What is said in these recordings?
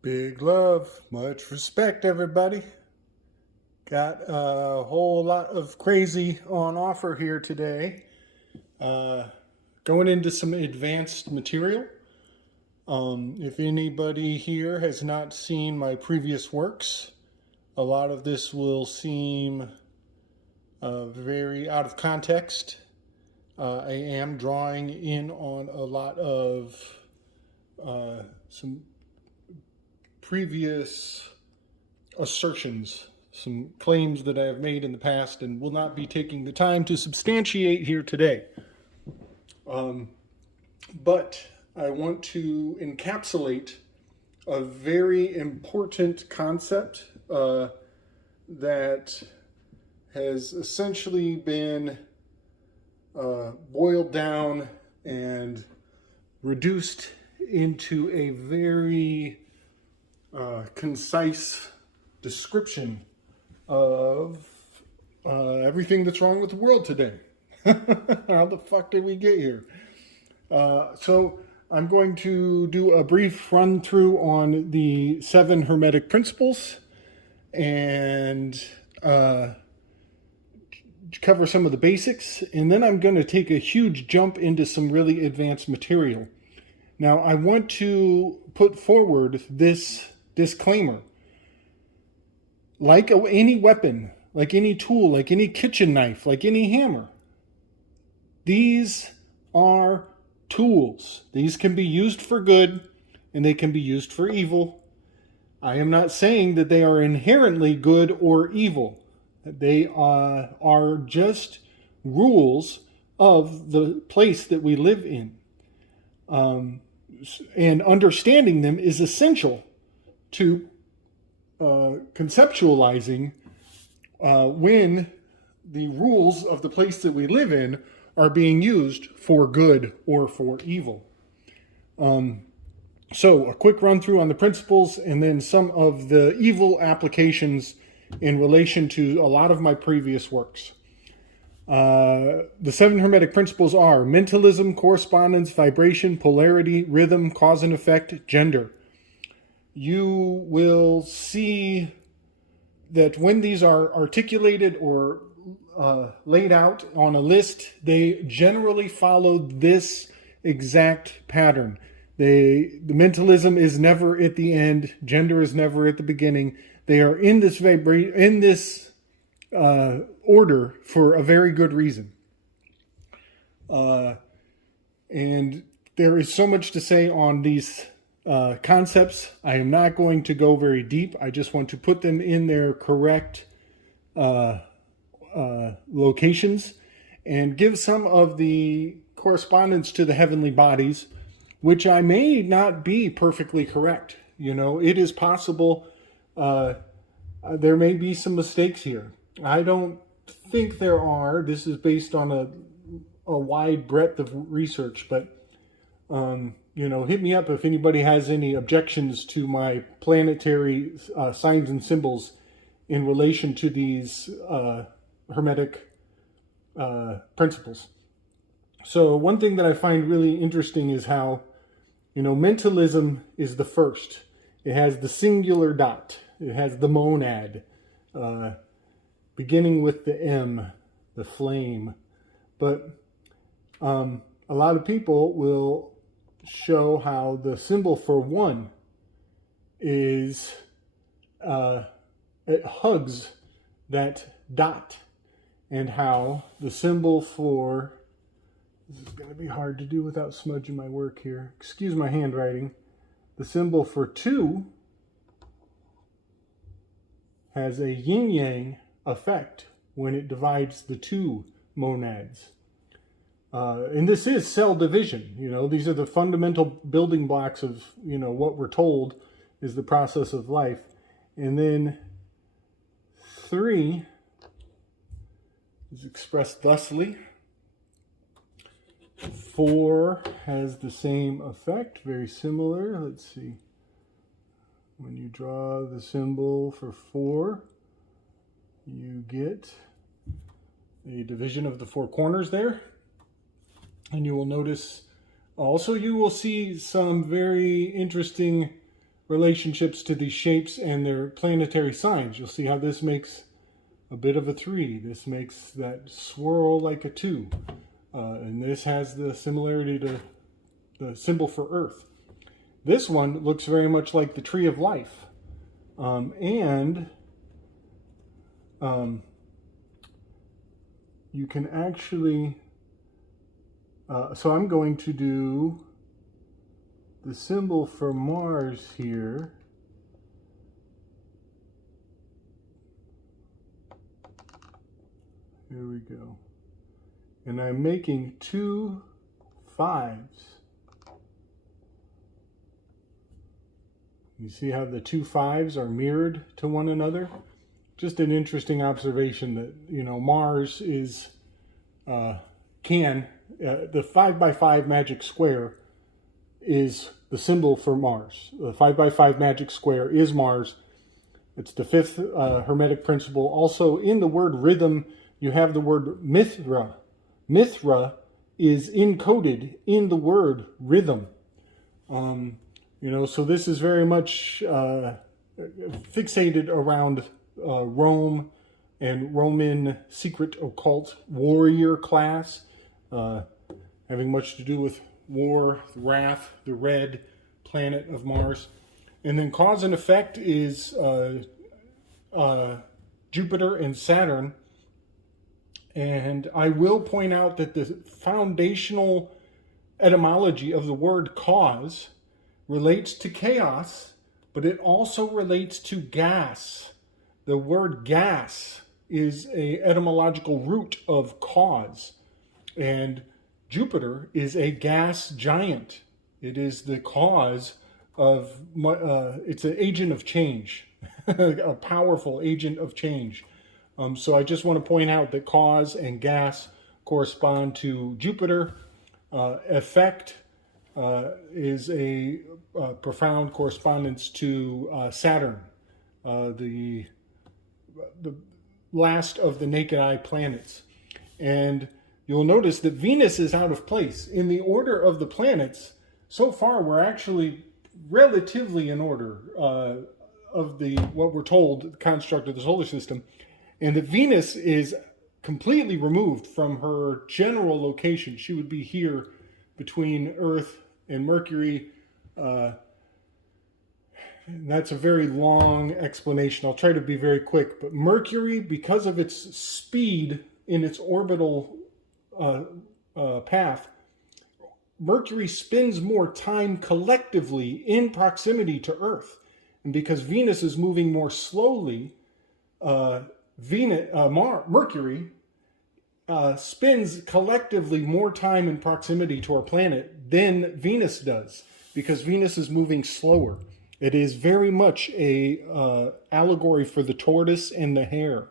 Big love, much respect, everybody. Got a whole lot of crazy on offer here today. Going into some advanced material. If anybody here has not seen my previous works, a lot of this will seem very out of context. I am drawing in on a lot of some previous assertions, some claims that I have made in the past, and will not be taking the time to substantiate here today. But I want to encapsulate a very important concept that has essentially been boiled down and reduced into a very concise description of everything that's wrong with the world today. How the fuck did we get here? So I'm going to do a brief run through on the 7 Hermetic principles and cover some of the basics, and then I'm going to take a huge jump into some really advanced material. Now, I want to put forward this disclaimer. Like any weapon, like any tool, like any kitchen knife, like any hammer, these are tools. These can be used for good and they can be used for evil. I am not saying that they are inherently good or evil. They are just rules of the place that we live in. And understanding them is essential to conceptualizing when the rules of the place that we live in are being used for good or for evil. So a quick run through on the principles and then some of the evil applications in relation to a lot of my previous works. The 7 Hermetic principles are mentalism, correspondence, vibration, polarity, rhythm, cause and effect, gender. You will see that when these are articulated or laid out on a list, they generally follow this exact pattern. The mentalism is never at the end. Gender is never at the beginning. They are in this order for a very good reason. And there is so much to say on these concepts. I am not going to go very deep. I just want to put them in their correct locations and give some of the correspondence to the heavenly bodies, which I may not be perfectly correct. You know, it is possible there may be some mistakes here. I don't think there are. This is based on a wide breadth of research, but you know, hit me up if anybody has any objections to my planetary signs and symbols in relation to these Hermetic principles. So one thing that I find really interesting is how, you know, mentalism is the first. It has the singular dot. It has the monad, beginning with the M, the flame. But a lot of people will show how the symbol for one is, it hugs that dot, and how the symbol for, this is going to be hard to do without smudging my work here. Excuse my handwriting. The symbol for 2 has a yin-yang effect when it divides the 2 monads. And this is cell division. You know, these are the fundamental building blocks of, you know, what we're told is the process of life. And then 3 is expressed thusly. 4 has the same effect, very similar. Let's see. When you draw the symbol for 4, you get a division of the 4 corners there. And you will notice also, you will see some very interesting relationships to these shapes and their planetary signs. You'll see how this makes a bit of a 3. This makes that swirl like a 2. And this has the similarity to the symbol for Earth. This one looks very much like the Tree of Life. You can actually... so I'm going to do the symbol for Mars here. Here we go. And I'm making 2 5s. You see how the 2 5s are mirrored to one another? Just an interesting observation that, you know, Mars is, the 5x5 magic square is the symbol for Mars. The 5x5 magic square is Mars. It's the 5th Hermetic principle. Also, in the word rhythm, you have the word Mithra. Mithra is encoded in the word rhythm. You know, so this is very much fixated around Rome and Roman secret occult warrior class, having much to do with war, wrath, the red planet of Mars. And then cause and effect is Jupiter and Saturn. And I will point out that the foundational etymology of the word cause relates to chaos, but it also relates to gas. The word gas is an etymological root of cause. And Jupiter is a gas giant. It is the cause of, it's an agent of change, a powerful agent of change. So I just want to point out that cause and gas correspond to Jupiter. Effect is a profound correspondence to Saturn, the last of the naked eye planets. And you'll notice that Venus is out of place. In the order of the planets, so far we're actually relatively in order of what we're told, the construct of the solar system. And that Venus is completely removed from her general location. She would be here between Earth and Mercury. That's a very long explanation. I'll try to be very quick. But Mercury, because of its speed in its orbital path, Mercury spends more time collectively in proximity to Earth. And because Venus is moving more slowly, Mercury spends collectively more time in proximity to our planet than Venus does, because Venus is moving slower. It is very much a allegory for the tortoise and the hare.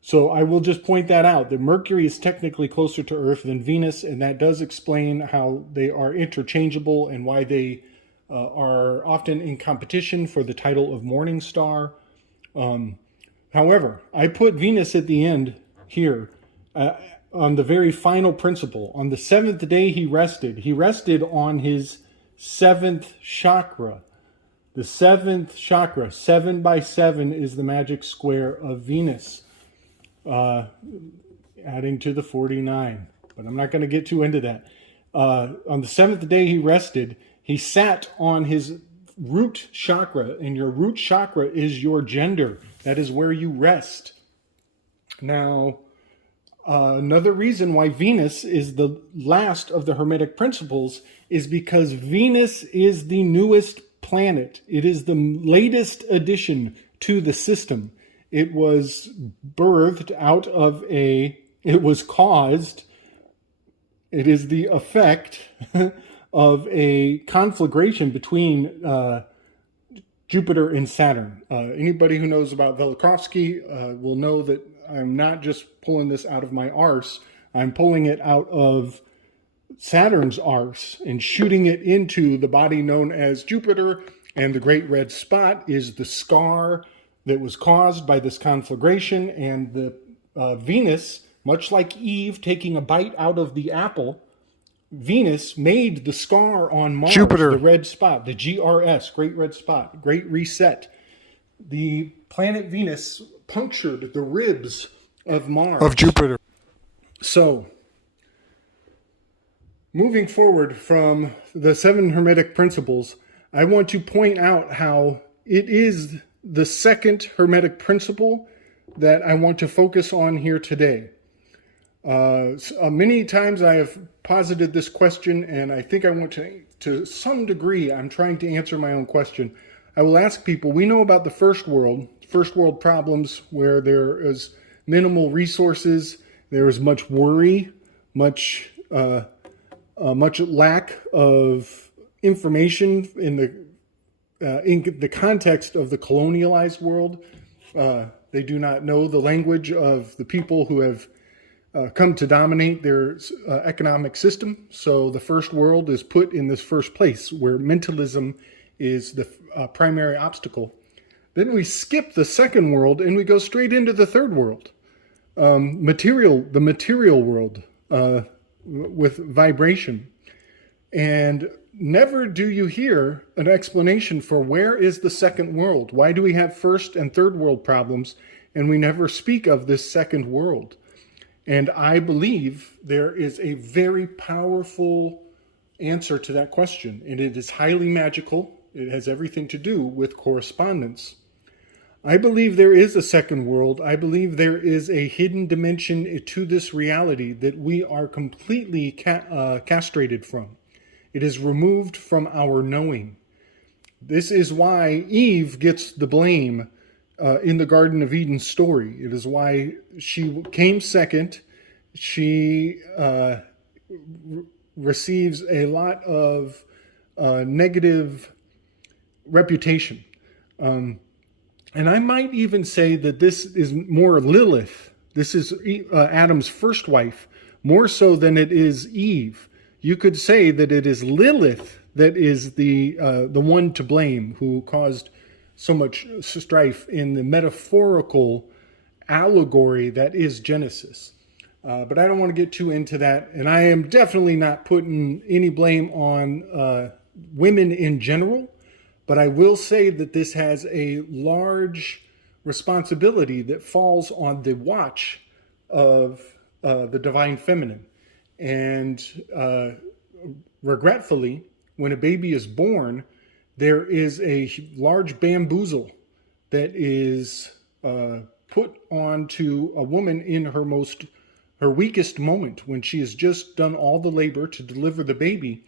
So I will just point that out, that Mercury is technically closer to Earth than Venus, and that does explain how they are interchangeable and why they are often in competition for the title of morning star. However, I put Venus at the end here on the very final principle. On the 7th day he rested on his 7th chakra. The 7th chakra, 7 by 7, is the magic square of Venus, adding to the 49. But I'm not going to get too into that. On the 7th day he rested, he sat on his root chakra, and your root chakra is your gender. That is where you rest. Now, another reason why Venus is the last of the Hermetic principles is because Venus is the newest planet. It is the latest addition to the system. It was birthed out of it is the effect of a conflagration between Jupiter and Saturn. Anybody who knows about Mickloski will know that I'm not just pulling this out of my arse. I'm pulling it out of Saturn's arse and shooting it into the body known as Jupiter. And the great red spot is the scar that was caused by this conflagration. And the Venus, much like Eve taking a bite out of the apple, Venus made the scar on Mars, Jupiter. the red spot, the GRS, Great Red Spot, Great Reset. The planet Venus punctured the ribs of Mars. Of Jupiter. So, moving forward from the 7 Hermetic principles, I want to point out how it is the second Hermetic principle that I want to focus on here today. Many times I have posited this question, and I think I want to some degree, I'm trying to answer my own question. I will ask people, we know about the first world problems where there is minimal resources, there is much worry, much lack of information in the context of the colonialized world. They do not know the language of the people who have come to dominate their economic system. So the first world is put in this first place where mentalism is the primary obstacle. Then we skip the second world and we go straight into the third world, the material world with vibration. And never do you hear an explanation for where is the second world. Why do we have first and third world problems and we never speak of this second world? And I believe there is a very powerful answer to that question, and it is highly magical. It has everything to do with correspondence. I believe there is a second world. I believe there is a hidden dimension to this reality that we are completely castrated from. It is removed from our knowing. This is why Eve gets the blame in the Garden of Eden story. It is why she came second. She receives a lot of negative reputation. And I might even say that this is more Lilith. This is Adam's first wife, more so than it is Eve. You could say that it is Lilith that is the one to blame, who caused so much strife in the metaphorical allegory that is Genesis. But I don't want to get too into that. And I am definitely not putting any blame on women in general. But I will say that this has a large responsibility that falls on the watch of the divine feminine. And regretfully, when a baby is born, there is a large bamboozle that is put onto a woman in her weakest moment, when she has just done all the labor to deliver the baby,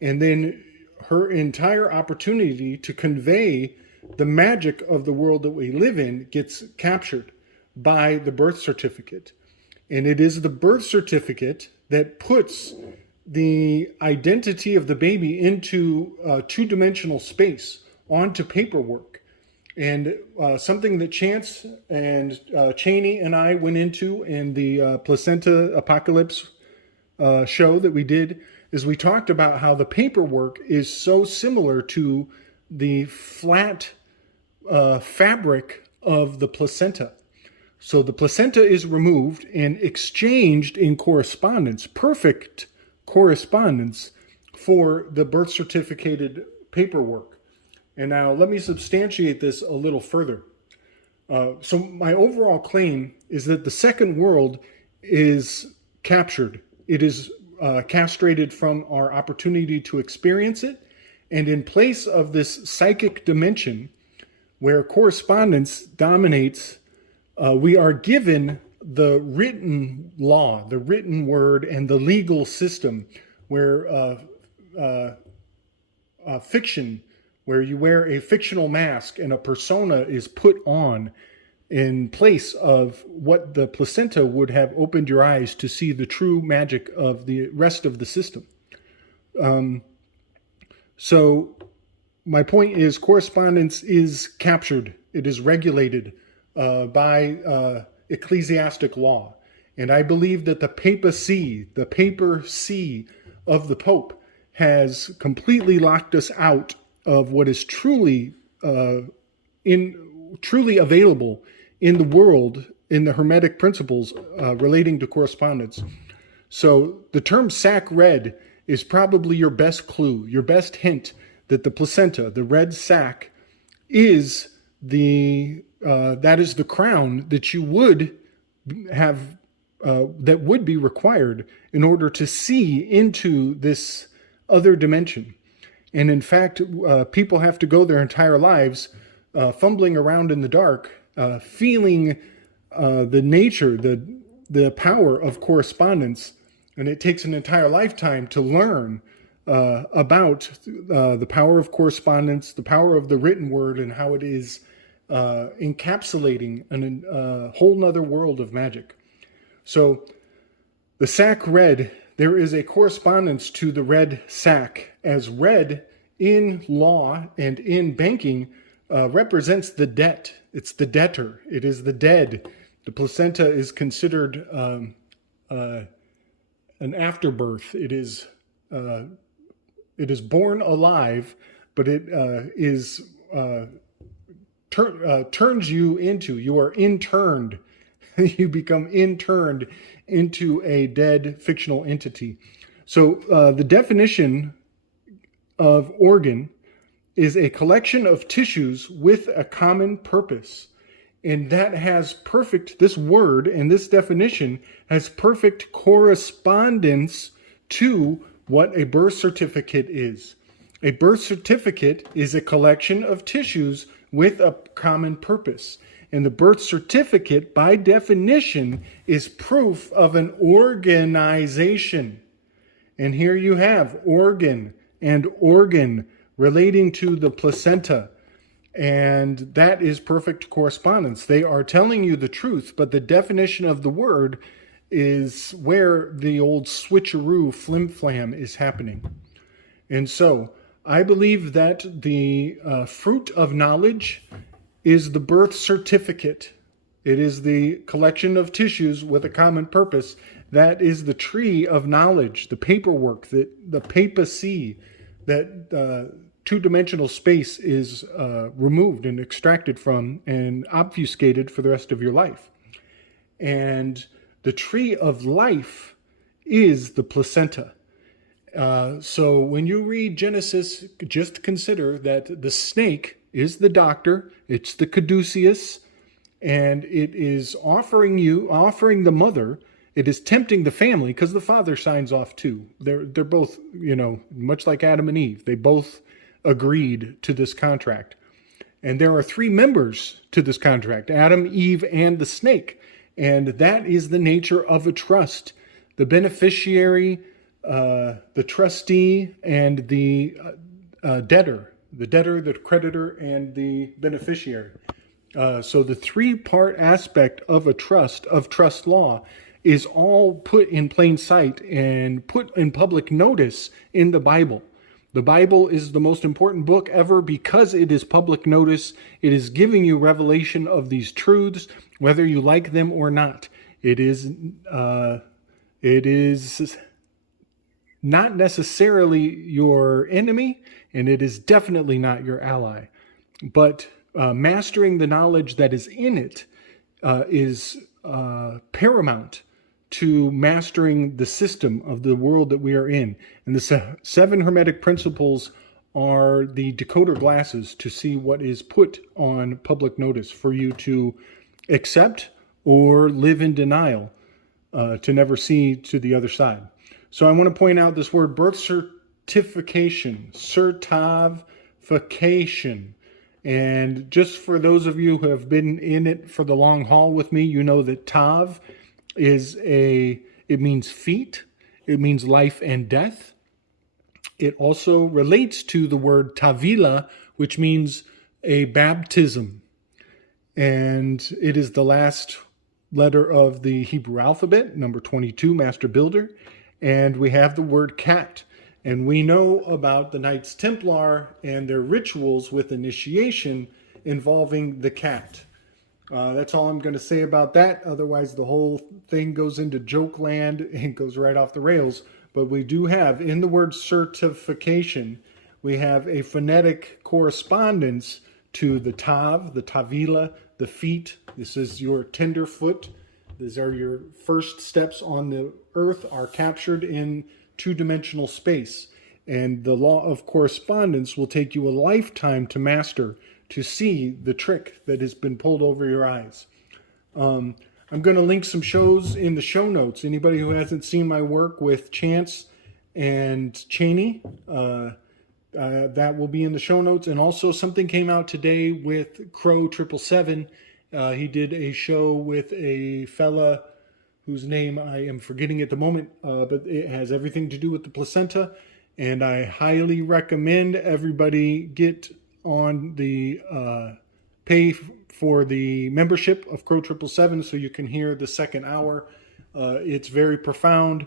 and then her entire opportunity to convey the magic of the world that we live in gets captured by the birth certificate. And it is the birth certificate that puts the identity of the baby into two-dimensional space, onto paperwork. And something that Chance and Chaney and I went into in the Placentaclipse show that we did is we talked about how the paperwork is so similar to the flat fabric of the placenta. So the placenta is removed and exchanged in correspondence, perfect correspondence, for the birth certificated paperwork. And now let me substantiate this a little further. So my overall claim is that the second world is captured. It is castrated from our opportunity to experience it. And in place of this psychic dimension where correspondence dominates, we are given the written law, the written word, and the legal system where fiction, where you wear a fictional mask and a persona is put on in place of what the placenta would have opened your eyes to see the true magic of the rest of the system. So my point is, correspondence is captured. It is regulated by ecclesiastic law. And I believe that the papacy of the Pope has completely locked us out of what is truly available in the world, in the Hermetic principles relating to correspondence. So the term sac red is probably your best clue, your best hint that the placenta, the red sac, is that is the crown that you would have, that would be required in order to see into this other dimension. And in fact, people have to go their entire lives fumbling around in the dark, feeling the nature, the power of correspondence. And it takes an entire lifetime to learn about the power of correspondence, the power of the written word, and how it is encapsulating a whole nother world of magic. So the sac red, there is a correspondence to the red sac, as red in law and in banking represents the debt. It's the debtor. It is the dead. The placenta is considered an afterbirth. It is born alive, but it turns you into, you are interned. You become interned into a dead fictional entity. So the definition of organ is a collection of tissues with a common purpose. And that has perfect, this word and this definition has perfect correspondence to what a birth certificate is. A birth certificate is a collection of tissues with a common purpose. And the birth certificate, by definition, is proof of an organization. And here you have organ and organ relating to the placenta. And that is perfect correspondence. They are telling you the truth, but the definition of the word is where the old switcheroo flim-flam is happening. And so I believe that the fruit of knowledge is the birth certificate. It is the collection of tissues with a common purpose. That is the tree of knowledge, the paperwork, the papacy, that two-dimensional space is removed and extracted from and obfuscated for the rest of your life. And the tree of life is the placenta. So when you read Genesis, just consider that the snake is the doctor, it's the caduceus, and it is offering the mother, it is tempting the family, because the father signs off too. They're both, much like Adam and Eve, they both agreed to this contract. And there are 3 members to this contract, Adam, Eve, and the snake. And that is the nature of a trust. The beneficiary, the trustee, and the debtor. The debtor, the creditor, and the beneficiary. So the 3-part aspect of a trust, of trust law, is all put in plain sight and put in public notice in the Bible. The Bible is the most important book ever because it is public notice. It is giving you revelation of these truths, whether you like them or not. It is not necessarily your enemy, and it is definitely not your ally. But mastering the knowledge that is in it is paramount to mastering the system of the world that we are in. And the 7 Hermetic principles are the decoder glasses to see what is put on public notice for you to accept or live in denial, to never see to the other side. So I want to point out this word birth certification, certification. And just for those of you who have been in it for the long haul with me, you know that tav it means feet. It means life and death. It also relates to the word tavila, which means a baptism. And it is the last letter of the Hebrew alphabet, number 22, Master Builder. And we have the word cat. And we know about the Knights Templar and their rituals with initiation involving the cat. That's all I'm going to say about that. Otherwise, the whole thing goes into joke land and goes right off the rails. But we do have, in the word certification, we have a phonetic correspondence to the tav, the tavila, the feet. This is your tender foot. These are your first steps on the earth, are captured in two-dimensional space. And the law of correspondence will take you a lifetime to master, to see the trick that has been pulled over your eyes. I'm going to link some shows in the show notes. Anybody who hasn't seen my work with Chance and Chaney, that will be in the show notes. And also something came out today with Crrow 777. He did a show with a fella whose name I am forgetting at the moment, but it has everything to do with the placenta. And I highly recommend everybody get on the pay for the membership of Crrow 777 so you can hear the second hour. It's very profound.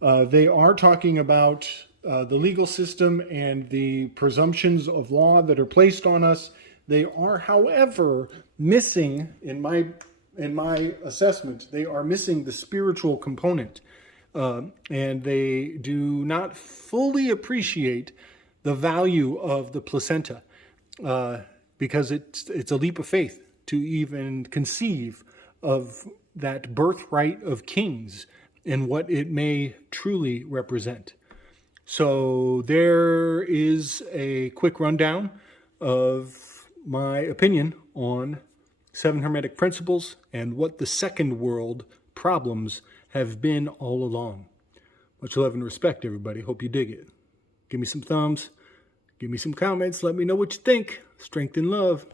They are talking about the legal system and the presumptions of law that are placed on us. They are, however, missing, in my assessment, they are missing the spiritual component. And they do not fully appreciate the value of the placenta because it's a leap of faith to even conceive of that birthright of kings and what it may truly represent. So there is a quick rundown of my opinion on 7 Hermetic Principles and what the second world problems have been all along. Much love and respect, everybody. Hope you dig it. Give me some thumbs. Give me some comments. Let me know what you think. Strength and love.